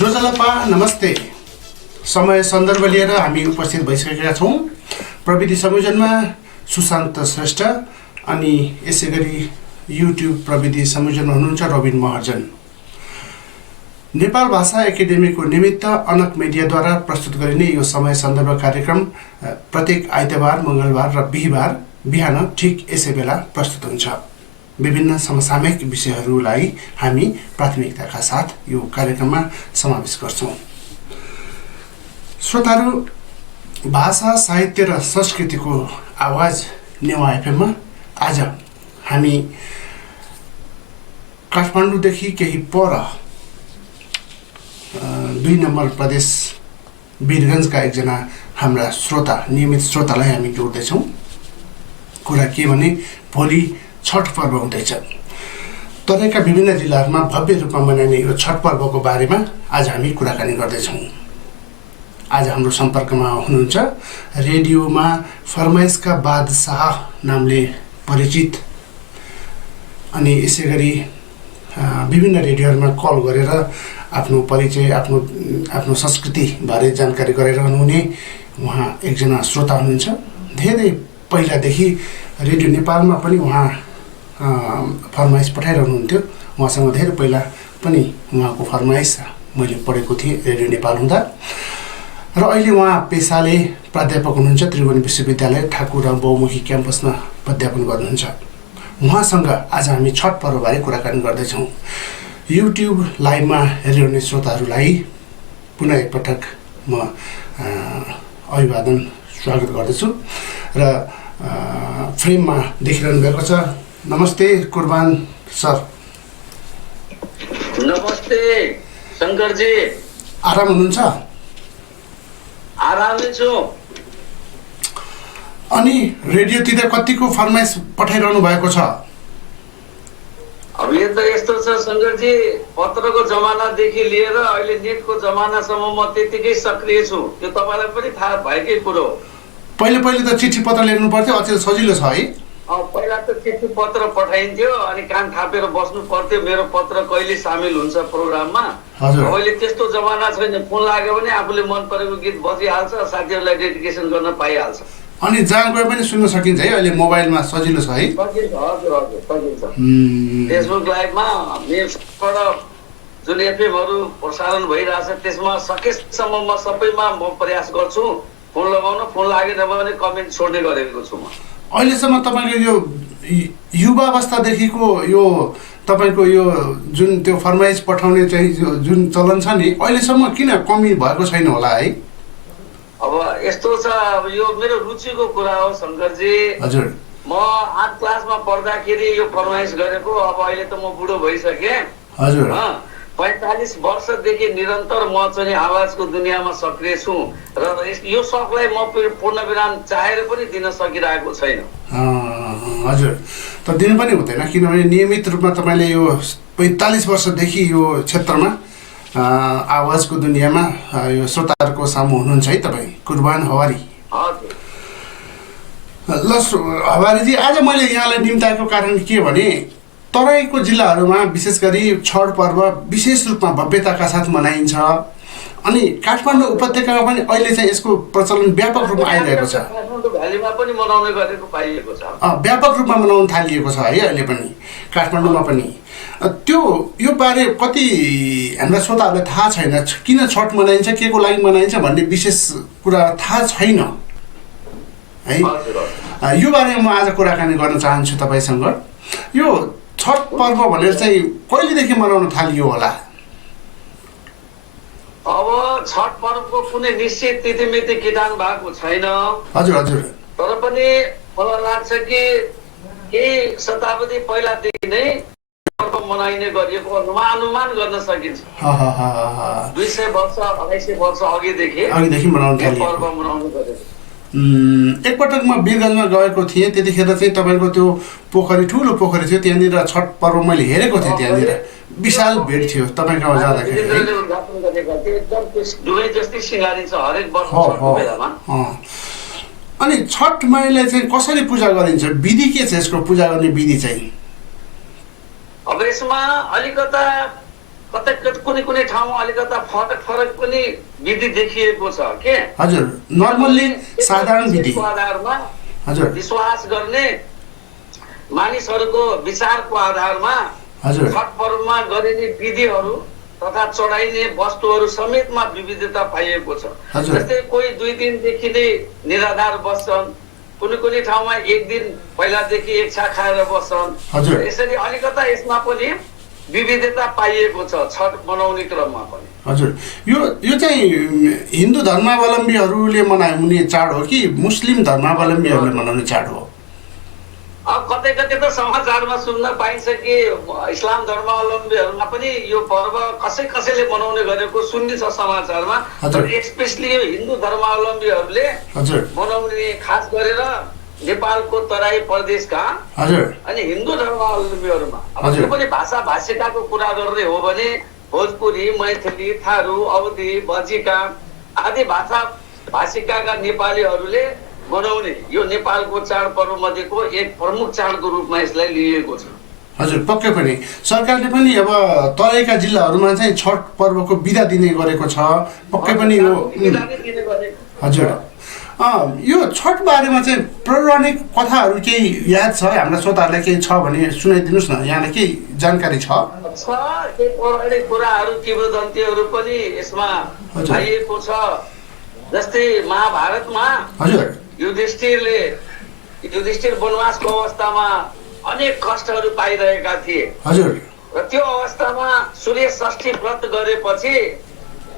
श्रोतालपा नमस्ते। समय सन्दर्भ लिएर हामी उपस्थित भइसकेका छौँ। प्रविधि संयोजनमा सुशान्त श्रेष्ठ अनि यसैगरी युट्युब प्रविधि संयोजनमा हुनुहुन्छ रबिन महर्जन। नेपाल भाषा एकाडेमीको निमित्त अनक मिडियाद्वारा प्रस्तुत गरिने यो समय सन्दर्भ कार्यक्रम प्रत्येक आइतबार, मङ्गलबार र बिहीबार बिहान ठिक यसै बेला प्रस्तुत हुन्छ। विभिन्न समसामयिक विषयहरूलाई हामी प्राथमिकताका साथ यो कार्यक्रममा समावेश गर्छौँ। श्रोताहरू, भाषा, साहित्य र संस्कृतिको आवाज नेवा एफएममा आज हामी काठमाडौँदेखि केही पर 2 नम्बर प्रदेश वीरगञ्जका एकजना हाम्रा श्रोता, नियमित श्रोतालाई हामी जोड्दैछौँ। कुरा के भने भोलि छठ पर्व हुँदैछ। तराईका विभिन्न जिल्लाहरूमा भव्य रूपमा मनाइने यो छठ पर्वको बारेमा आज हामी कुराकानी गर्दैछौँ। आज हाम्रो सम्पर्कमा हुनुहुन्छ रेडियोमा फरमाइसका बादशाह नामले परिचित अनि यसै गरी विभिन्न रेडियोहरूमा कल गरेर आफ्नो परिचय, आफ्नो संस्कृतिबारे जानकारी गराइरहनुहुने उहाँ एकजना श्रोता हुनुहुन्छ। धेरै पहिलादेखि रेडियो नेपालमा पनि उहाँ फरमाइस पठाइरहनुहुन्थ्यो। उहाँसँग धेरै पहिला पनि उहाँको फरमाइस मैले पढेको थिएँ रेडियो नेपाल हुँदा। र अहिले उहाँ पेसाले प्राध्यापक हुनुहुन्छ, त्रिभुवन विश्वविद्यालय ठाकुर बहुमुखी क्याम्पसमा अध्यापन गर्नुहुन्छ। उहाँसँग आज हामी छठ पर्वबारे कुराकानी गर्दैछौँ। युट्युब लाइभमा हेरिरहने श्रोताहरूलाई पुनः एकपटक म अभिवादन स्वागत गर्दछु र फ्रेममा देखिरहनु भएको छ। नमस्ते कुर्बान सर। नमस्ते शङ्करजी। आराम हुनुहुन्छ? आरामै छु। अनि रेडियोतिर कतिको फरमाइस पठाइरहनु भएको छ? अब यो त यस्तो छ शङ्करजी, पत्रको जमानादेखि लिएर अहिले नेटको जमानासम्म म त्यतिकै सक्रिय छु। त्यो तपाईँलाई पनि थाहा भएकै कुरो। पहिले त चिठी पत्र लेख्नु पर्थ्यो, अचेल सजिलो छ है? पहिला त चिठी पत्र पठाइन्थ्यो अनि कान थापेर बस्नु पर्थ्यो मेरो पत्र कहिले सामेल हुन्छ प्रोग्राममा। अहिले त्यस्तो जमाना छैन। फोन लाग्यो भने आफूले मन परेको गीत बजिहाल्छ, साथीहरूलाई डेडिकेसन गर्न पाइहाल्छ अनि जहाँ गए पनि सुन्न सकिन्छ है। अहिले मोबाइलमा सजिलो छ है? हजुर सकिन्छ। फेसबुक लाइभमा मेलबाट जुन एफएमहरू प्रसारण भइरहेछ त्यसमा सकेसम्म म सबैमा म प्रयास गर्छु फोन लगाउन। फोन लागेन भने कमेन्ट छोड्ने गरेको छु म। अहिलेसम्म तपाईँको यो युवावस्थादेखिको यो तपाईँको यो जुन त्यो फरमाइस पठाउने चाहिँ जुन चलन छ नि, अहिलेसम्म किन कमी भएको छैन होला है? अब यस्तो छ, अब यो मेरो रुचिको कुरा हो शङ्करजी। हजुर। म 8 क्लासमा पढ्दाखेरि यो फरमाइस गरेको। अब अहिले त म बुढो भइसकेँ। हजुर। 45 वर्षदेखि निरन्तर म चाहिँ आवाजको दुनियाँमा सक्रिय छु र यो सकलाई म पूर्ण विराम चाहेर पनि दिन सकिरहेको छैन। हजुर, त दिनु पनि हुँदैन किनभने नियमित रूपमा तपाईँले यो 45 वर्षदेखि यो क्षेत्रमा आवाजको दुनियाँमा यो श्रोताहरूको सामु हुनुहुन्छ है तपाईँ कुर्बान हवारी। हजुर। ल हवारीजी, आज मैले यहाँलाई निम्ताएको कारण के भने तराईको जिल्लाहरूमा विशेष गरी छठ पर्व विशेष रूपमा भव्यताका साथ मनाइन्छ अनि काठमाडौँ उपत्यकामा पनि अहिले चाहिँ यसको प्रचलन व्यापक रूपमा आइरहेको छ। काठमाडौँ भ्यालीमा पनि मनाउने गरेको पाइएको छ। व्यापक रूपमा मनाउन थालिएको छ है अहिले पनि काठमाडौँमा पनि। त्यो यो बारे कति हाम्रा श्रोताहरूलाई थाहा छैन। किन छठ मनाइन्छ, के को लागि मनाइन्छ भन्ने विशेष कुरा थाहा छैन है। यो बारेमा म आज कुराकानी गर्न चाहन्छु तपाईँसँग। यो छठ पर्व भनेर चाहिँ कहिलेदेखि मनाउन थालियो होला? अब छठ पर्वको कुनै निश्चित तिथिमिति किटान भएको छैन। हजुर हजुर। तर पनि मलाई लाग्छ कि केही शताब्दी पहिलादेखि नै पर्व मनाइने गरिएको अनुमान गर्न सकिन्छ। 200 वर्ष 250 वर्ष अघिदेखि मनाउन थालियो पर्व मनाउनु गरेको। एकपटक म वीरगञ्जमा गएको थिएँ। त्यतिखेर चाहिँ तपाईँको त्यो पोखरी, ठुलो पोखरी थियो, त्यहाँनिर छठ पर्व मैले हेरेको थिएँ। त्यहाँनिर विशाल भिड थियो तपाईँकोमा जाँदाखेरि। अनि छठ माईलाई चाहिँ कसरी पूजा गरिन्छ, विधि के छ यसको पूजा गर्ने विधि चाहिँ? अब यसमा अलिकता कतै कुनै कुनै ठाउँमा अलिकता फरक पनि विधि देखिएको छ के हजुर नर्मल्ली साधारण विधि आधारमा हजुर विश्वास गर्ने मानिसहरूको विचारको आधारमा हजुर छठ पर्वमा गरिने विधिहरू तथा चढाइने वस्तुहरू समेतमा विविधता पाइएको छ। हजुर। जस्तै कोही 2 दिनदेखि नै निराधार बस्छन्, कुनै ठाउँमा 1 दिन पहिलादेखि एक छाक खाएर बस्छन्। हजुर। यसरी अलिकता यसमा पनि विविधता पाइएको छ छठ मनाउने क्रममा पनि। हजुर यो चाहिँ हिन्दू धर्मावलम्बीहरूले मनाउने चाड हो कि मुस्लिम धर्मावलम्बीहरूले मनाउने चाड हो? अब कतै त समाचारमा सुन्न पाइन्छ कि इस्लाम धर्मावलम्बीहरूमा पनि यो पर्व कसैले मनाउने गरेको सुनिन्छ समाचारमा। तर स्पेशली यो हिन्दू धर्मावलम्बीहरूले मनाउने खास गरेर नेपालको तराई प्रदेशका अनि हिन्दू धर्मावलम्बीहरूमा अब त्यो पनि भाषा भाषिकाको कुरा गर्ने हो भने भोजपुरी, मैथिली, थारू, अवधी, बजिका आदि भाषा भाषिकाका नेपालीहरूले मनाउने यो नेपालको चाडपर्व मध्येको एक प्रमुख चाडको रूपमा यसलाई लिएको छ। हजुर पक्कै पनि सरकारले पनि अब तराईका जिल्लाहरूमा चाहिँ छठ पर्वको बिदा दिने गरेको छ। पक्कै पनि यो हजुर यो छठ बारेमा चाहिँ पौराणिक कथाहरू केही याद छ हाम्रा श्रोताहरूलाई केही छ भने सुनाइदिनुहोस् न, यहाँलाई केही जानकारी छ? केही पौराणिक कुराहरू किंवदन्तीहरू पनि यसमा आइएको छ। जस्तै महाभारतमा हजुर युधिष्ठिर वनवासको अवस्थामा अनेक कष्टहरू पाइरहेका थिए। हजुर। र त्यो अवस्थामा सूर्य षष्ठी व्रत गरेपछि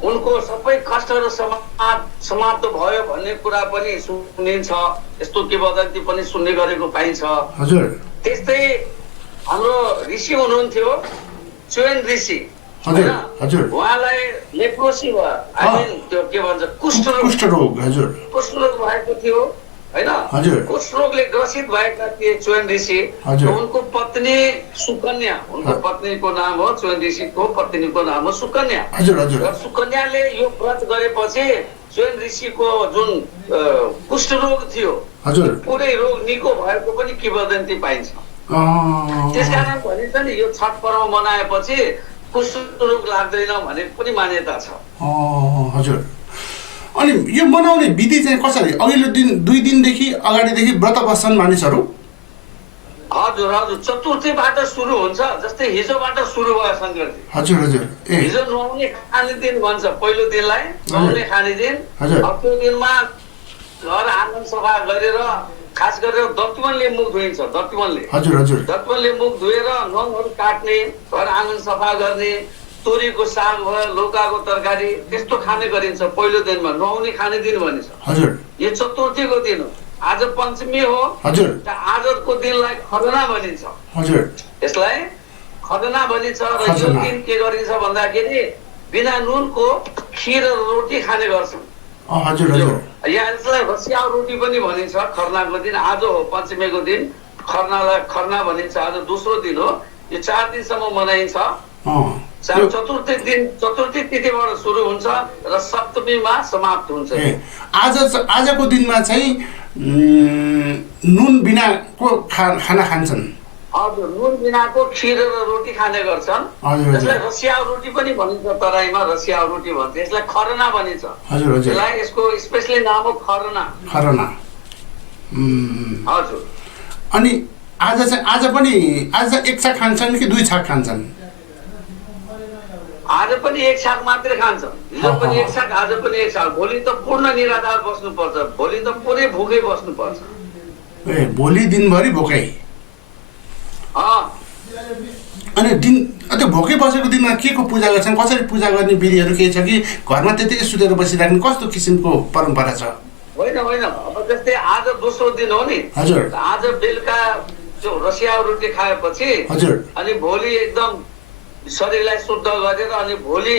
उनको सबै कष्टहरू समाप्त भयो भन्ने कुरा पनि सुनिन्छ। यस्तो किंवदन्ती पनि सुन्ने गरेको पाइन्छ। हजुर। त्यस्तै हाम्रो ऋषि हुनुहुन्थ्यो च्वेन ऋषि। हजुर। उहाँलाई लेप्रोसी भयो, आई मिन त्यो के भन्छ कुष्ठरोग। हजुर। कुष्ठरोग भएको थियो हैन? हजुर। कुष्ठरोगले ग्रसित भएका थिए च्वेन ऋषि। उनको पत्नी सुकन्या, उनको पत्नीको नाम हो च्वेन ऋषिको पत्नीको नाम हो सुकन्या। हजुर हजुर। र सुकन्याले यो व्रत गरेपछि च्वेन ऋषिको जुन कुष्ठरोग थियो हजुर पुरै रोग निको भएको पनि किंवदन्ती पाइन्छ। त्यसकारण भनिन्छ नि यो छठ पर्व मनाएपछि कुष्ठरोग लाग्दैन भन्ने पनि मान्यता छ। हजुर। अनि यो मनाउने विधि चाहिँ कसरी? अघिल्लो दिन 2 दिनदेखि अगाडिदेखि व्रत बस्छन् मानिसहरू? हजुर हजुर। चतुर्थीबाट सुरु हुन्छ। जस्तै हिजोबाट सुरु भयो सङ्क्रान्ति। हजुर हजुर। हिजो नुहाउने खाने दिन भन्छ पहिलो दिनलाई, नुहाउने खाने दिन। त्यो दिनमा घर आँगन सफा गरेर खास गरेर दत्वनले मुख धोइन्छ। दत्वनले मुख धोएर नङहरू काट्ने, घर आँगन सफा गर्ने, तोरीको साग भयो, लौकाको तरकारी त्यस्तो खाने गरिन्छ पहिलो दिनमा। नुहाउने खाने दिन भनिन्छ। यो चतुर्थीको दिन हो। आज पञ्चमी हो। आजको दिनलाई खरना भनिन्छ। यसलाई खरना भनिन्छ। र यो दिन के गरिन्छ भन्दाखेरि बिना नुनको खिर र रोटी खाने गर्छन्। यसलाई रसियाउ रोटी पनि भनिन्छ। खरनाको दिन आज हो, पञ्चमीको दिन खरनालाई खरना भनिन्छ। आज दोस्रो दिन हो। यो 4 दिनसम्म मनाइन्छ। चतुर्थी तिथिबाट सुरु हुन्छ र सप्तमीमा समाप्त हुन्छ। आजको दिनमा चाहिँ नुन बिनाको खाना खान्छन्। हजुर, नुन बिनाको खिर र रोटी खाने गर्छन्। यसलाई रसियाउ रोटी पनि भनिन्छ। तराईमा रसियाउ रोटी भन्छ। यसलाई खरना भनिन्छ। यसलाई यसको स्पेशली नाम हो खरना। हजुर। अनि आज एक छाक खान्छन् कि 2 छाक खान्छन्? आज पनि एक छाक मात्रै खान्छ। हिजो पनि एक छाक, आज पनि एक छाक। भोलि त पूर्ण निराधार बस्नुपर्छ। भोलि त पुरै भोकै बस्नुपर्छ। भोलि दिनभरि भोकै? अनि त्यो भोकै बसेको दिनमा के को पूजा गर्छन्? कसरी पूजा गर्ने विधिहरू केही छ कि घरमा त्यतिकै सुतेर बसिराख्ने कस्तो किसिमको परम्परा छ? होइन, अब जस्तै आज दोस्रो दिन हो नि। आज बेलुका त्यो रसियाउ रोटी खाएपछि अनि भोलि एकदम शरीरलाई शुद्ध गरेर अनि भोलि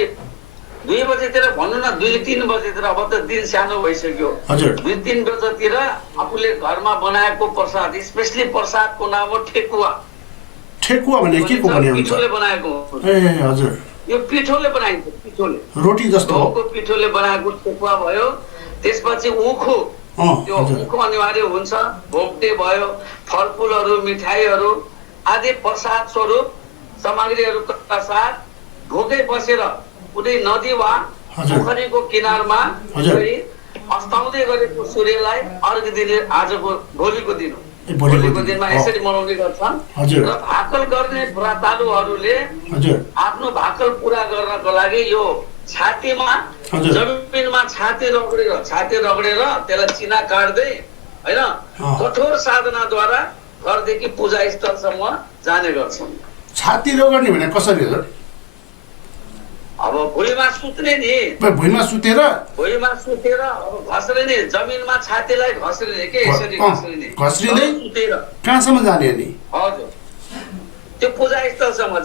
2 बजेतिर भन्नु न, 2-3 बजेतिर, अब त दिन सानो भइसक्यो, 2-3 बजेतिर आफूले घरमा बनाएको प्रसाद, स्पेशली प्रसादको नाम हो ठेकुवा। ठेकुवा भने के को बन्यो हुन्छ? पिठोले बनाएको। हजुर। यो पिठोले बनाइन्छ। पिठोले, रोटी जस्तो हो। पिठोले बनाएको ठेकुवा भयो। त्यसपछि उखु, त्यो उखु अनिवार्य हुन्छ। भोग्टे भयो, फलफुलहरू, मिठाईहरू आदि प्रसाद स्वरूप सामग्रीहरूका साथ भोकै बसेर कुनै नदी वा हजुर। पोखरीको किनारमा हजुर। गई अस्ताउँदै गरेको सूर्यलाई अर्घ दिने आजको भोलिको दिन हो। भोलिको भोलिको दिन, दिनमा हो। यसरी मनाउने गर्छन् हजुर। र भाकल गर्ने व्रतालुहरूले हजुर आफ्नो भाकल पुरा गर्नको लागि यो छातीमा हजुर। जमिनमा छाती रगडेर त्यसलाई चिना काट्दै होइन कठोर साधनाद्वारा घरदेखि पूजा स्थलसम्म जाने गर्छन्। छाती रगड्ने भने कसरी हजुर? अब भुइँमा सुत्ने नि, भुइँमा सुतेर अब घस्रिने, जमिनमा छातीलाई घस्रिने के यसरी घस्रिने घस्रिँदै सुतेर कहाँसम्म जाने अनि? हजुर त्यो पूजा स्थलसम्म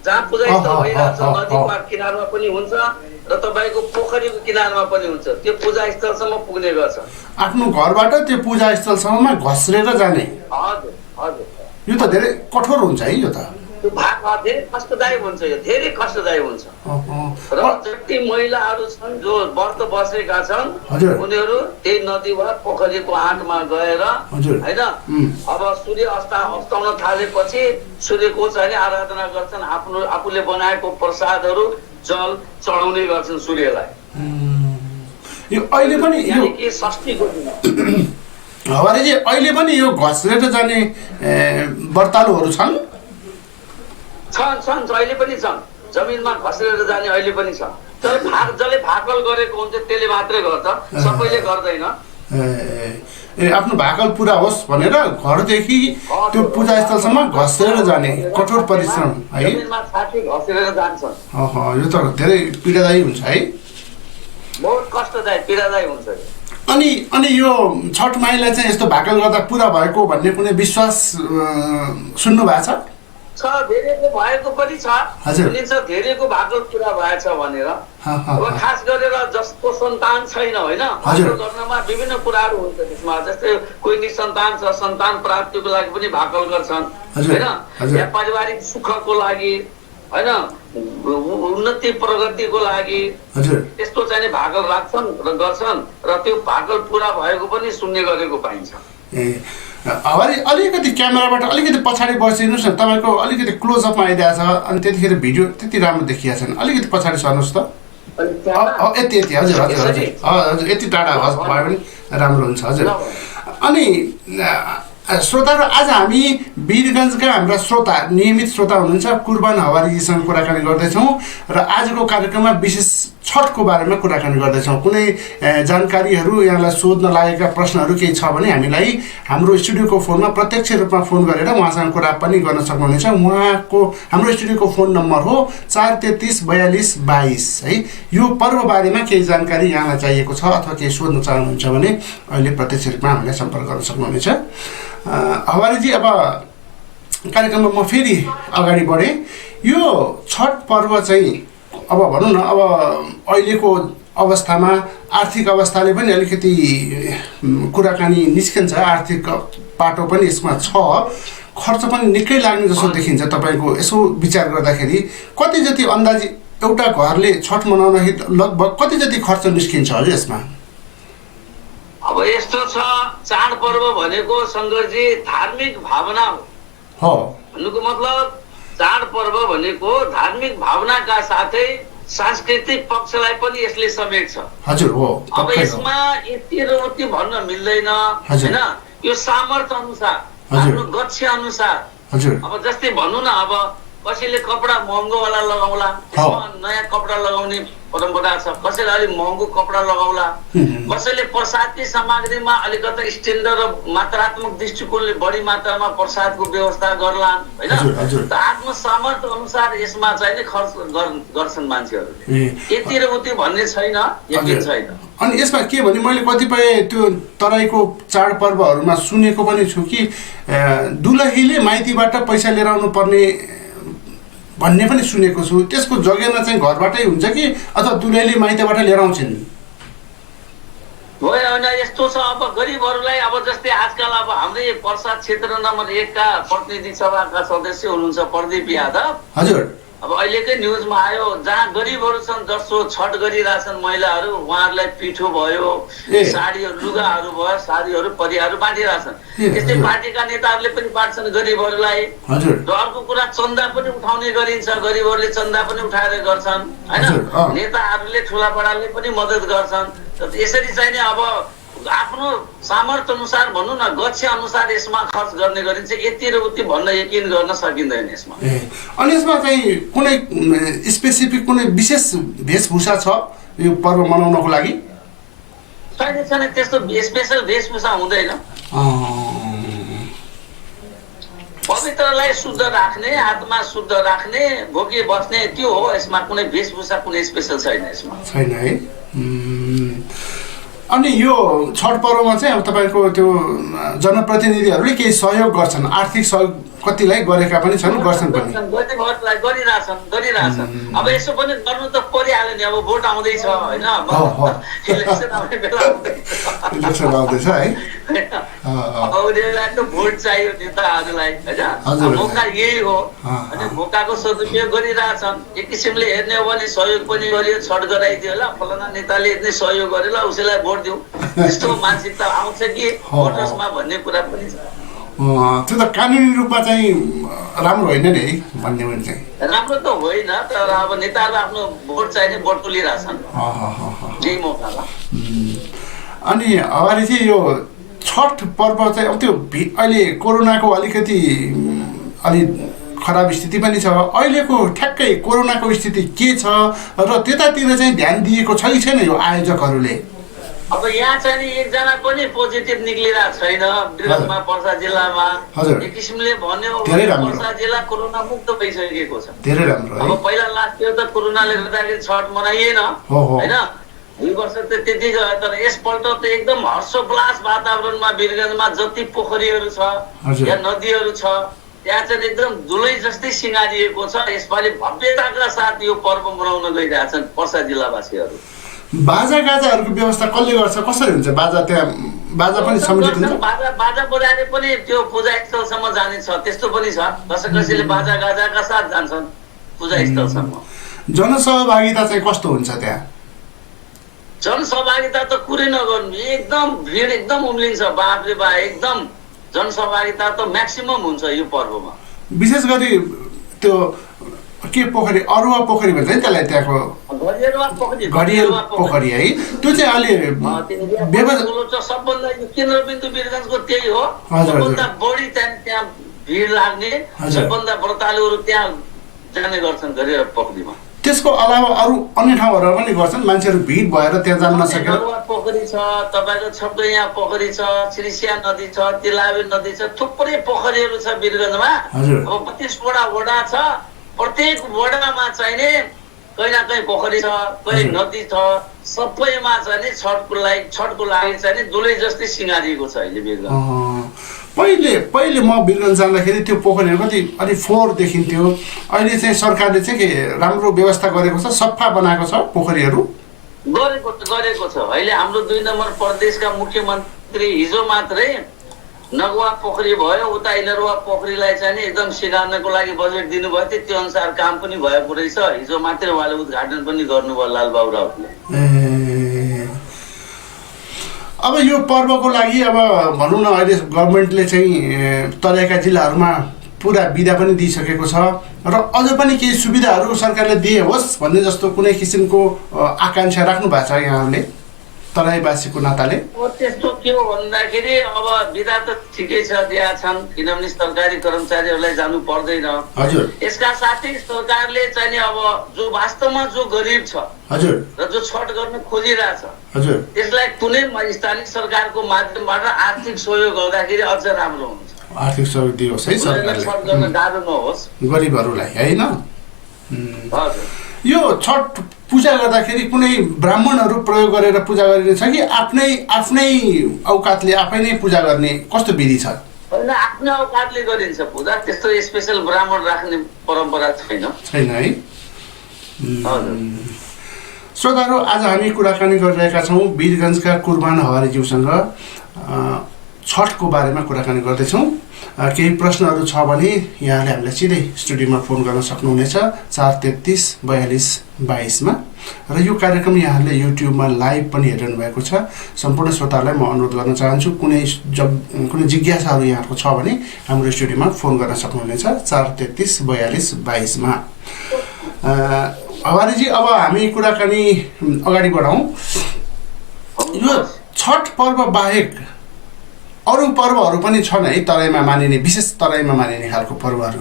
जहाँ पूजा स्थल भइरहेको छ, नदीमा किनारमा पनि हुन्छ र तपाईँको पोखरीको किनारमा पनि हुन्छ, त्यो पूजा स्थलसम्म पुग्ने गर्छ। आफ्नो घरबाट त्यो पूजा स्थलसम्ममा घस्रेर जाने। हजुर हजुर। यो त धेरै कठोर हुन्छ है यो त। त्यो भाग धेरै कष्टदायक हुन्छ, यो धेरै कष्टदायक हुन्छ। र जति महिलाहरू छन् जो व्रत बसेका छन् हजुर। उनीहरू त्यही नदी वा पोखरीको आँटमा गएर हजुर। होइन अब सूर्य अस्ताउन थालेपछि सूर्यको चाहिँ आराधना गर्छन्, आफूले बनाएको प्रसादहरू जल चढाउने गर्छन् सूर्यलाई। यो अहिले पनि यो षष्ठीको दिन हवारीजी अहिले पनि यो घस्रेर जाने व्रतालुहरू छन्? छन् अहिले पनि छन्, जमिनमा घस्रेर जाने अहिले पनि छ। तर जसले भाकल गरेको हुन्छ त्यसले मात्रै गर्छ, सबैले गर्दैन। आफ्नो भाकल पुरा होस् भनेर घरदेखि त्यो पूजा स्थलसम्म घस्रेर जाने कठोर परिश्रम है। जमिनमा छाती घस्रेर जान्छन्। यो त धेरै पीडादायी हुन्छ है। बहुत कष्टदायक पीडादायी हुन्छ। अनि यो छठ माईलाई चाहिँ यस्तो भाकल गर्दा पुरा भएको भन्ने कुनै विश्वास सुन्नु भएको छ? धेरैको भएको पनि छ, हजुर। सुनिन्छ धेरैको भाकल पुरा भएछ भनेर। अब खास गरेर जसको सन्तान छैन होइन, भाकल गर्नमा विभिन्न कुराहरू हुन्छ त्यसमा, जस्तै कोही निसन्तान छ, सन्तान प्राप्तिको लागि पनि भाकल गर्छन् होइन, या पारिवारिक सुखको लागि होइन, उन्नति प्रगतिको लागि त्यस्तो चाहिँ भाकल राख्छन् र गर्छन्, र त्यो भाकल पुरा भएको पनि सुन्ने गरेको पाइन्छ। अलिकति क्यामेराबाट अलिकति पछाडि बसिदिनुहोस् न, तपाईँको अलिकति क्लोजअपमा आइरहेको छ अनि त्यतिखेर भिडियो त्यति राम्रो देखिएको छैन, अलिकति पछाडि सर्नुहोस् त। यति हजुर हजुर हजुर हजुर यति टाढा भयो भने राम्रो हुन्छ हजुर। अनि श्रोताहरू, आज हामी वीरगञ्जका हाम्रा श्रोता, नियमित श्रोता हुनुहुन्छ कुर्बान हवारीजीसँग कुराकानी गर्दैछौँ र आजको कार्यक्रममा विशेष छठको बारेमा कुराकानी गर्दैछौँ। कुनै जानकारीहरू यहाँलाई सोध्न लागेका प्रश्नहरू केही छ भने हामीलाई हाम्रो स्टुडियोको फोनमा प्रत्यक्ष रूपमा फोन गरेर उहाँसँग कुरा पनि गर्न सक्नुहुनेछ। हाम्रो स्टुडियोको फोन नम्बर हो 4334222 है। यो पर्व बारेमा केही जानकारी यहाँलाई चाहिएको छ अथवा केही सोध्न चाहनुहुन्छ भने अहिले प्रत्यक्ष रूपमा हामीलाई सम्पर्क गर्न सक्नुहुनेछ। हवारीजी, अब कार्यक्रममा म फेरि अगाडि बढेँ। यो छठ पर्व चाहिँ अब भनौँ न, अब अहिलेको अवस्थामा आर्थिक अवस्थाले पनि अलिकति कुराकानी निस्किन्छ, आर्थिक पाटो पनि यसमा छ, खर्च पनि निकै लाग्ने जस्तो देखिन्छ। तपाईँको यसो विचार गर्दाखेरि कति जति अन्दाजी एउटा घरले छठ मनाउन लगभग कति जति खर्च निस्किन्छ हजुर यसमा? अब यस्तो छ, चाडपर्व भनेको शङ्करजी धार्मिक भावना हो। भन्नुको मतलब चाडपर्व भनेको धार्मिक भावनाका साथै सांस्कृतिक पक्षलाई पनि यसले समेट्छ। हजुर हो। अब यसमा यति र उति भन्न मिल्दैन होइन, यो सामर्थ्य अनुसार, आफ्नो गच्छ अनुसार। अब जस्तै भनौँ न, अब कसैले कपडा महँगोवाला लगाउला, त्यसमा नयाँ कपडा लगाउने परम्परा छ, कसैले अलिक महँगो कपडा लगाउला, कसैले प्रसादकी सामग्रीमा अलिकति स्ट्यान्डर्ड र मात्रात्मक दृष्टिकोणले बढी मात्रामा प्रसादको व्यवस्था गर्लान् होइन। त आफ्नो सामर्थ्य अनुसार यसमा चाहिँ नि खर्च गर्छन् मान्छेहरूले, यति र उति भन्ने छैन, यति छैन। अनि यसमा के भने मैले कतिपय त्यो तराईको चाडपर्वहरूमा सुनेको पनि छु कि दुलहीले माइतीबाट पैसा लिएर आउनु पर्ने भन्ने पनि सुनेको छु। त्यसको जगेर्ना चाहिँ घरबाटै हुन्छ कि अथवा दुलहीले माइतीबाट लिएर आउँछन्? होइन, यस्तो छ, अब गरिबहरूलाई अब जस्तै आजकल अब हाम्रै प्रसाद क्षेत्र नम्बर 1 का प्रतिनिधि सभाका सदस्य हुनुहुन्छ प्रदीप यादव। हजुर। अब अहिलेकै न्युजमा आयो जहाँ गरिबहरू छन् जसो छठ गरिरहेछन् महिलाहरू उहाँहरूलाई पिठो भयो साडीहरू लुगाहरू भयो साडीहरू परियाहरू बाँडिरहेछन् त्यस्तै पार्टीका नेताहरूले पनि बाँड्छन् गरिबहरूलाई र अर्को कुरा चन्दा पनि उठाउने गरिन्छ गरिबहरूले चन्दा पनि उठाएर गर्छन् होइन नेताहरूले ठुला बडाले पनि मद्दत गर्छन् यसरी चाहिँ नि अब आफ्नो सामर्थ्य अनुसार भनौँ न गच्छे अनुसार यसमा खर्च गर्ने गरिन्छ यति र उति भन्न यकिन गर्न सकिँदैन यसमा अनि यसमा चाहिँ कुनै स्पेसिफिक कुनै विशेष वेशभूषा छ यो पर्व मनाउनको लागि छैन त्यस्तो स्पेसल वेशभूषा हुँदैन पवित्रलाई शुद्ध राख्ने आत्मा शुद्ध राख्ने भोगी बस्ने त्यो हो यसमा कुनै वेशभूषा कुनै स्पेसल छैन यसमा छैन है अनि यो छठ पर्वमा चाहिँ अब तपाईँको त्यो जनप्रतिनिधिहरूले केही सहयोग गर्छन् आर्थिक सहयोग कतिलाई गरेका पनि छन् गर्छन् पनि गरिरहेछन् अब यसो पनि गर्नु त परिहाल्यो नि अब भोट आउँदैछ होइन इलेक्सन आउँदैछ है उनीहरूलाई त भोट चाहियो नेताहरूलाई होइन मौका यही हो अनि मौकाको सदुपयोग गरिरहेछन् एक किसिमले हेर्ने हो भने सहयोग पनि गरियो छठ गराइदियो होला फलाना नेताले यति सहयोग गर्यो होला उसैलाई भोट दिउँ त्यस्तो मानसिकता आउँछ कि भोटर्समा भन्ने कुरा पनि छ त्यो त कानुनी रूपमा चाहिँ राम्रो होइन नि है भन्ने भने चाहिँ राम्रो त होइन तर अब नेताहरू आफ्नो भोट चाहिने भोट तुलिरहेछन् यही मौकामा अनि अगाडि चाहिँ यो छठ पर्व चाहिँ अब त्यो अहिले कोरोनाको अलिकति अलि खराब स्थिति पनि छ अहिलेको ठ्याक्कै कोरोनाको स्थिति के छ र त्यतातिर चाहिँ ध्यान दिएको छ कि छैन यो आयोजकहरूले अब यहाँ चाहिँ नि एकजना पनि पोजिटिभ निक्लिरहेको छैन विगतमा पर्सा जिल्लामा एक किसिमले भन्यो पर्सा जिल्ला कोरोना मुक्त भइसकेको छ धेरै राम्रो अब पहिला लास्ट इयर त कोरोनाले गर्दाखेरि छठ मनाइएन होइन 2 वर्ष त त्यति गयो तर यसपल्ट त एकदम हर्षोल्लास वातावरणमा वीरगञ्जमा जति पोखरीहरू छ या नदीहरू छ त्यहाँ चाहिँ एकदम दुलै जस्तै सिँगारिएको छ यसपालि भव्यताका साथ यो पर्व मनाउन गइरहेछन् पर्सा जिल्लावासीहरू बाजा गाजाहरूको व्यवस्था कसले गर्छ कसरी हुन्छ बाजा त्यहाँ बाजा पनि समुचित हुन्छ बाजा बजाएर पनि त्यो पूजा स्थलसम्म जाने छ त्यस्तो पनि छ कसैले बाजा गाजाका साथ जान्छन् पूजा स्थलसम्म जनसहभागिता चाहिँ कस्तो हुन्छ त्यहाँ जनसहभागिता त कुरै नगर्नु एकदम भिड एकदम उम्लिन्छ बापरे बा एकदम जनसहभागिता त म्याक्सिमम हुन्छ यो पर्वमा विशेष गरी त्यो के पोखरी अरुवा पोखरी भन्छ नि त्यसलाई त्यहाँको घडियल पोखरी है त्यो चाहिँ अहिले सबभन्दा केन्द्रबिन्दु वीरगञ्जको त्यही हो सबभन्दा बढी त्यहाँ भिड लाग्ने सबभन्दा व्रतालुहरू त्यहाँ जाने गर्छन् घडियल पोखरीमा त्यसको अलावा अरू अन्य ठाउँहरू पनि गर्छन् मान्छेहरू भिड भएर त्यहाँ जान नसकेर पोखरी छ तपाईँको छप्पै यहाँ पोखरी छ श्रीसिया नदी छ तिलाबे नदी छ थुप्रै पोखरीहरू छ वीरगञ्जमा अब 32वटा वडा छ प्रत्येक वडामा चाहिने कहीँ न कहीँ पोखरी छ कहीँ नदी छ सबैमा चाहिँ छठको लागि चाहिँ दुलै जस्तै सिँगारिएको छ अहिले वीरगञ्ज पहिले म वीरगञ्ज जाँदाखेरि त्यो पोखरीहरू कति अलि फोहोर देखिन्थ्यो अहिले चाहिँ सरकारले चाहिँ के राम्रो व्यवस्था गरेको छ सफा बनाएको छ पोखरीहरू गरेको छ अहिले हाम्रो 2 नम्बर प्रदेशका मुख्यमन्त्री हिजो मात्रै नगुवा पोखरी भयो उता इनरुवा पोखरीलाई चाहिँ एकदम सिँगार्नको लागि बजेट दिनुभयो त्यो अनुसार काम पनि भएको रहेछ हिजो मात्रै उहाँले उद्घाटन पनि गर्नुभयो लालबाबु राउतले अब यो पर्वको लागि अब भनौँ न अहिले गभर्मेन्टले चाहिँ तराईका जिल्लाहरूमा पुरा बिदा पनि दिइसकेको छ र अझ पनि केही सुविधाहरू सरकारले दिए होस् भन्ने जस्तो कुनै किसिमको आकांक्षा राख्नु भएको छ यहाँहरूले तराईवासीको नाताले त्यस्तो के हो भन्दाखेरि अब बिदा त ठिकै छ दिया छन् किनभने सरकारी कर्मचारीहरूलाई जानु पर्दैन हजुर यसका साथै सरकारले चाहिँ अब जो वास्तवमा जो गरिब छ हजुर र जो छठ गर्न खोजिरहेछ हजुर त्यसलाई कुनै स्थानीय सरकारको माध्यमबाट आर्थिक सहयोग गर्दाखेरि अझ राम्रो हुन्छ आर्थिक सहयोग दियोस् है सरकारले छठ गर्न गाह्रो नहोस् गरिबहरूलाई हैन हजुर यो छठ पूजा गर्दाखेरि कुनै ब्राह्मणहरू प्रयोग गरेर पूजा गरिन्छ कि आफ्नै औकातले आफै नै पूजा गर्ने कस्तो विधि छ होइन आफ्नो औकातले गरिन्छ पूजा त्यस्तो स्पेशल ब्राह्मण राख्ने परम्परा छैन है श्रोताहरू आज हामी कुराकानी गरिरहेका छौँ वीरगञ्जका कुर्बान हवारीज्यूसँग छठको बारेमा कुराकानी गर्दैछौँ। केही प्रश्नहरू छ भने यहाँले हामीलाई सिधै स्टुडियोमा फोन गर्न सक्नुहुनेछ 433-4222 र यो कार्यक्रम यहाँले युट्युबमा लाइभ पनि हेरिरहनु भएको छ। सम्पूर्ण श्रोतालाई म अनुरोध गर्न चाहन्छु कुनै जिज्ञासाहरू यहाँको छ भने हाम्रो स्टुडियोमा फोन गर्न सक्नुहुनेछ 433-4222 हवारीजी, अब हामी कुराकानी अगाडि बढाउँ। यो छठ पर्व बाहेक अरू पर्वहरू पनि छन् है, तराईमा मानिने, विशेष तराईमा मानिने खालको पर्वहरू?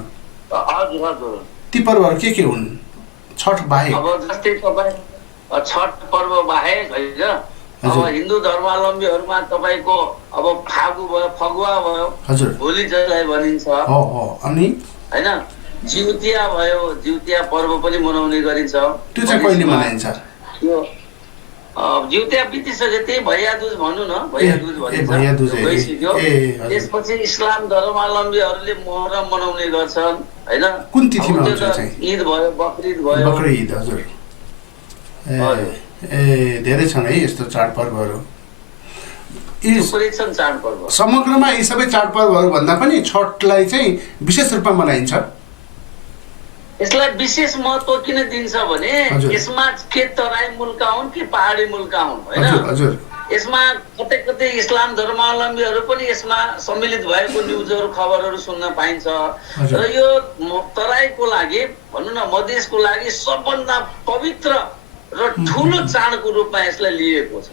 ती पर्वहरू के हुन् छठ बाहेक? अब जस्तै तपाईँ छठ पर्व बाहेक होइन, अब हिन्दू धर्मावलम्बीहरूमा तपाईँको अब फागु भयो, फगुवा भयो, हजुर, होली जसलाई भनिन्छ, अनि होइन जिउतिया भयो, जिउतिया पर्व पनि मनाउने गरिन्छ। त्यो चाहिँ कहिले मनाइन्छ? यो जिउतिया बितिसके त्यही भैया दुज भनौँ न, भैया दुज गइसक्यो। त्यसपछि इस्लाम धर्मावलम्बीहरूले मोहरम मनाउने गर्छन् होइन। कुन तिथिमा हुन्छ चाहिँ? ईद भयो, बकरिद भयो। बकरिद, हजुर। धेरै छन् है यस्तो चाडपर्वहरू। समग्रमा यी सबै चाडपर्वहरू भन्दा पनि छठलाई चाहिँ विशेष रूपमा मनाइन्छ। यसलाई विशेष महत्व किन दिन्छ भने यसमा के तराई मुलका हुन् कि पहाडी मुलका हुन् होइन, यसमा कतै कतै इस्लाम धर्मावलम्बीहरू पनि यसमा सम्मिलित भएको न्युजहरू खबरहरू सुन्न पाइन्छ। र यो तराईको लागि भनौँ न, मधेसको लागि सबभन्दा पवित्र र ठुलो चाडको रूपमा यसलाई लिएको छ।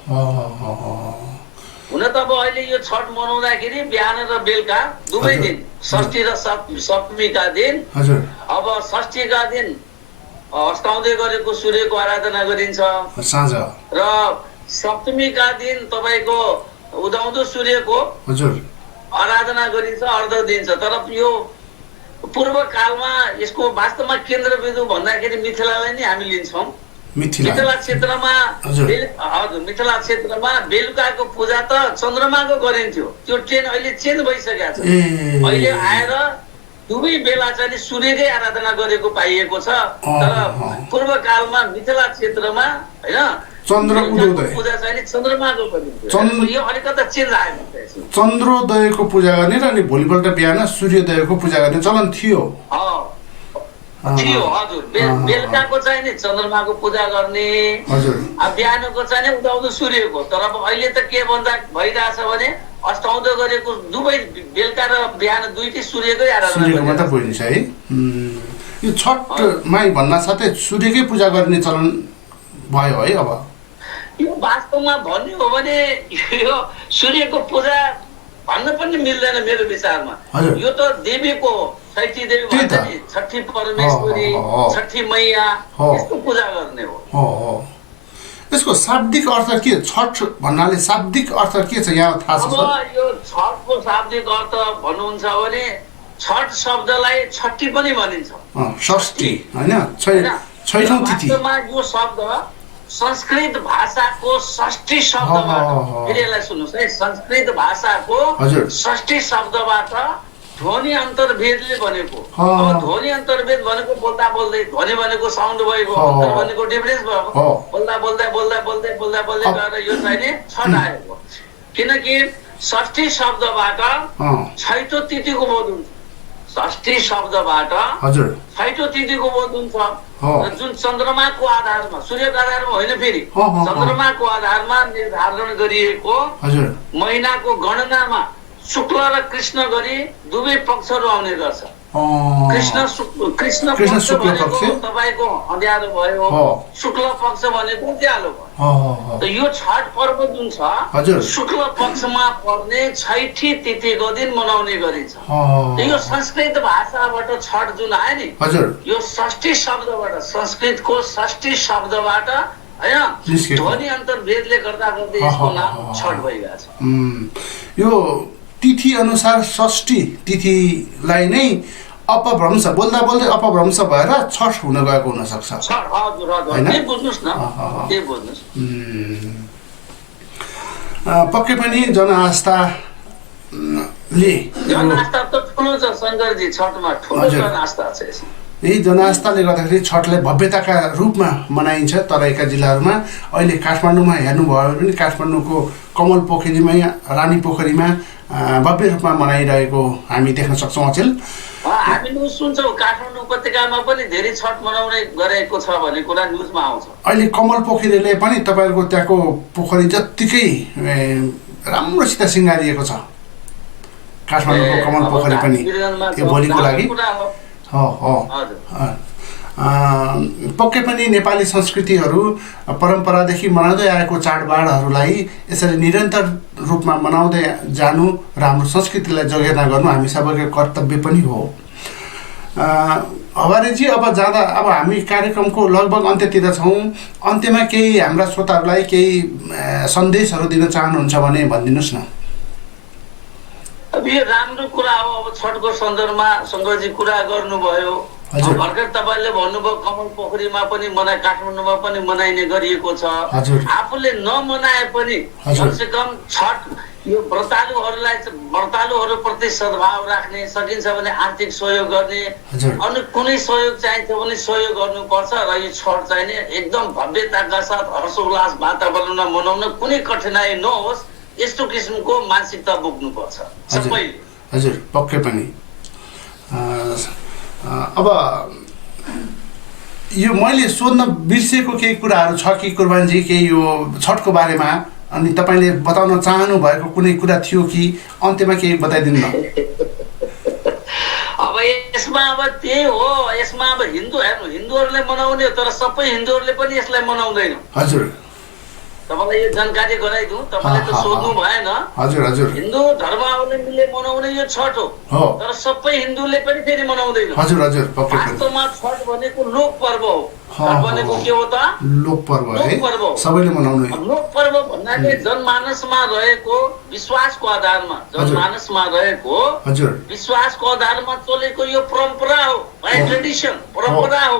हुन त अब अहिले यो छठ मनाउँदाखेरि बिहान र बेलुका दुवै दिन, षष्ठी र सप्तमीका दिन, अब षष्ठीका दिन अस्ताउँदै गरेको सूर्यको आराधना गरिन्छ र सप्तमीका दिन तपाईँको उदाउँदो सूर्यको आराधना गरिन्छ, अर्घ दिन्छ। तर यो पूर्व कालमा यसको वास्तवमा केन्द्रबिन्दु भन्दाखेरि मिथिलालाई नै हामी लिन्छौँ। मिथिला क्षेत्रमा बेलुकाको पूजा त चन्द्रमाको गरिन्थ्यो, त्यो ट्रेन अहिले चेन्ज भइसकेको छ। अहिले आएर दुवै बेला चाहिँ सूर्यकै आराधना गरेको पाइएको छ। तर पूर्व कालमा मिथिला क्षेत्रमा होइन पूजा चाहिँ चन्द्रमाको गरिन्थ्यो। यो अलिकति चेन्ज आयो। चन्द्रोदयको पूजा गर्ने र अनि भोलिपल्ट बिहान सूर्योदयको पूजा गर्ने चलन थियो। हजुर, बेलुकाको चाहिँ नि चन्द्रमाको पूजा गर्ने, अब बिहानको चाहिँ नि उदाउँदो सूर्यको। तर अब अहिले त के भन्दा भइरहेछ भने अस्ताउँदो गरेको दुवै बेलुका र बिहान दुईटै सूर्यकै आराधना गरिन्छ है। यो छठ माई भन्न साथै सूर्यकै पूजा गर्ने चलन भयो है। अब यो वास्तवमा भन्ने हो भने यो सूर्यको पूजा भन्न पनि मिल्दैन मेरो विचारमा। यो त देवीको छठी देवी भन्छ नि, छठी परमेश्वरी, छठी मैया, यसको पूजा गर्ने हो। यसको शाब्दिक अर्थ के? छठ भन्नाले शाब्दिक अर्थ के छ यहाँ थाहा छ? अब यो छठको शाब्दिक अर्थ भन्नुहुन्छ भने छठ शब्दलाई छठी पनि भनिन्छ, षष्ठी होइन, छैठौं तिथि। यो शब्द संस्कृत भाषाको षष्ठी शब्दबाट, फेरि यसलाई सुन्नुहोस् है, संस्कृत भाषाको षष्ठी शब्दबाट ध्वनि अन्तर्भेदले बनेको। अब ध्वनि अन्तर्भेद भनेको बोल्दा बोल्दै, ध्वनि भनेको साउन्ड भएको, अन्तर भनेको डिफरेन्स भएको, बोल्दा बोल्दै बोल्दै बोल्दै बोल्दा बोल्दै गएर यो चाहिँ नि छठ आएको। किनकि षष्ठी शब्दबाट छैठौं तिथिको बोध हुन्छ। षष्ठी शब्दबाट छैठौं तिथिको बोध हुन्छ। जुन चन्द्रमाको आधारमा, सूर्यको आधारमा होइन, फेरि चन्द्रमाको आधारमा निर्धारण गरिएको महिनाको गणनामा शुक्ल र कृष्ण गरी दुवै पक्षहरू आउने गर्छ। कृष्ण पक्ष भनेको तपाईँको अँध्यारो भयो, शुक्ल पक्ष भनेको उज्यालो भयो। यो छठ पर्व जुन छ शुक्ल पक्षमा पर्ने छैठी तिथिको दिन मनाउने गरिन्छ। यो संस्कृत भाषाबाट छठ जुन आयो नि, यो षष्ठी शब्दबाट, संस्कृतको षष्ठी शब्दबाट होइन, ध्वनि अन्तर्भेदले गर्दा गर्दै यसको नाम छठ भइरहेछ। यो तिथि अनुसार षष्ठी तिथिलाई नै अपभ्रंश, बोल्दा बोल्दै अपभ्रंश भएर छठ हुन गएको हुन सक्छ। पक्कै पनि जनआस्थाले जनआस्था त ठुलो छ शङ्करजी, छठमा ठुलो जनआस्था छ। यही जनआस्थाले गर्दाखेरि छठलाई भव्यताका रूपमा मनाइन्छ तराईका जिल्लाहरूमा। अहिले काठमाडौँमा हेर्नुभयो भने पनि काठमाडौँको कमल पोखरीमै रानी पोखरीमा भव्य रूपमा मनाइरहेको हामी देख्न सक्छौँ अचेल। हामी न्युज सुन्छौँ काठमाडौँ उपत्यकामा पनि धेरै छठ मनाउने गरेको छ भन्ने कुरा न्युजमा आउँछ। अहिले कमल पोखरीले पनि तपाईँहरूको त्यहाँको पोखरी जत्तिकै राम्रोसित सिँगारिएको छ। काठमाडौँको कमल पोखरी पनि यो भोलिको लागि पक्कै पनि नेपाली संस्कृतिहरू परम्परादेखि मनाउँदै आएको चाडबाडहरूलाई यसरी निरन्तर रूपमा मनाउँदै जानु र हाम्रो संस्कृतिलाई जगेर्ना गर्नु हामी सबैको कर्तव्य पनि हो। हवारीजी अब जाँदा अब हामी कार्यक्रमको लगभग अन्त्यतिर छौँ। अन्त्यमा केही हाम्रा श्रोताहरूलाई केही सन्देशहरू दिन चाहनुहुन्छ भने भनिदिनुहोस् न। अब यो राम्रो कुरा हो। अब छठको सन्दर्भमा शङ्करजी कुरा गर्नुभयो। भर्खर तपाईँले भन्नुभयो कमल पोखरीमा पनि काठमाडौँमा पनि मनाइने गरिएको छ। आफूले नमनाए पनि कमसे कम छठ यो व्रतालुहरूप्रति सद्भाव राख्ने, सकिन्छ भने आर्थिक सहयोग गर्ने, अनि कुनै सहयोग चाहिन्छ भने सहयोग गर्नुपर्छ। र यो छठ चाहिँ एकदम भव्यताका साथ हर्षोल्लास वातावरणमा मनाउन कुनै कठिनाइ नहोस् यस्तो किसिमको मानसिकता बोक्नुपर्छ सबैले। हजुर पक्कै पनि। अब यो मैले सोध्न बिर्सेको केही कुराहरू छ कि कुर्बानजी केही यो छठको बारेमा, अनि तपाईँले बताउन चाहनु भएको कुनै कुरा थियो कि अन्त्यमा केही बताइदिनु न। अब यसमा अब त्यही हो। यसमा अब हिन्दूहरूले मनाउने तर सबै हिन्दूहरूले पनि यसलाई मनाउँदैन। हजुर तपाईँलाई यो जानकारी गराइदिउँ। तपाईँले त सोध्नु भएन। हजुर हजुर हिन्दू धर्मावलम्बीले मनाउने यो छठ हो तर सबै हिन्दूले पनि फेरि मनाउँदैन। हजुर हजुर वास्तवमा छठ भनेको लोक पर्व हो। छठ भनेको के हो त? लोक पर्व है, सबैले मनाउने। लोक पर्व भन्नाले जनमानसमा रहेको विश्वासको आधारमा, जनमानसमा रहेको विश्वासको आधारमा चलेको यो परम्परा हो, ट्रेडिसन परम्परा हो।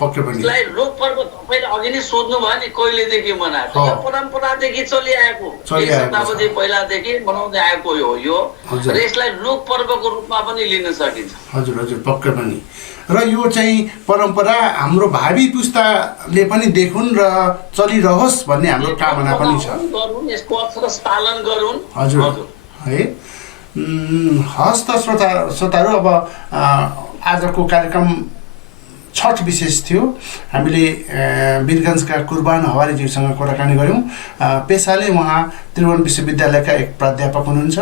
पक्कै पनि यसलाई लोक पर्व तपाईँले अघि नै सोध्नु भयो नि कहिलेदेखि मनाएको। यो परम्परादेखि चलिआएको, एक शताब्दी पहिलादेखि मनाउँदै आएको हो यो। र यसलाई लोक पर्वको रूपमा पनि लिन सकिन्छ। हजुर हजुर पक्कै पनि। र यो चाहिँ परम्परा हाम्रो भावी पुस्ताले पनि देखुन् र चलिरहोस् भन्ने हाम्रो कामना पनि छ। यसको अक्षरश पालन गरून्। हजुर है। हस् त श्रोताहरू, अब आजको कार्यक्रम छठ विशेष थियो। हामीले वीरगन्जका कुर्बान हवारीज्यूसँग कुराकानी गऱ्यौँ। पेसाले उहाँ त्रिभुवन विश्वविद्यालयका एक प्राध्यापक हुनुहुन्छ।